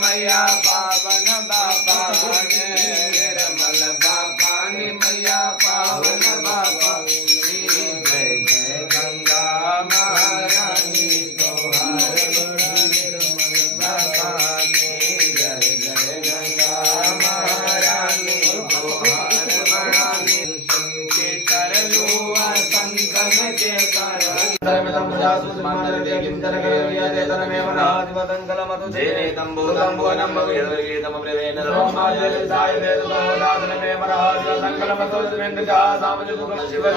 मैया पावन बाबा निर्मल बाबा मैया पावन बाबा जय जय गंगा महारानी तोहार निर्मल बाबा जय जय गंगा महारानी तोहार महारानी के करलू संकन के शिव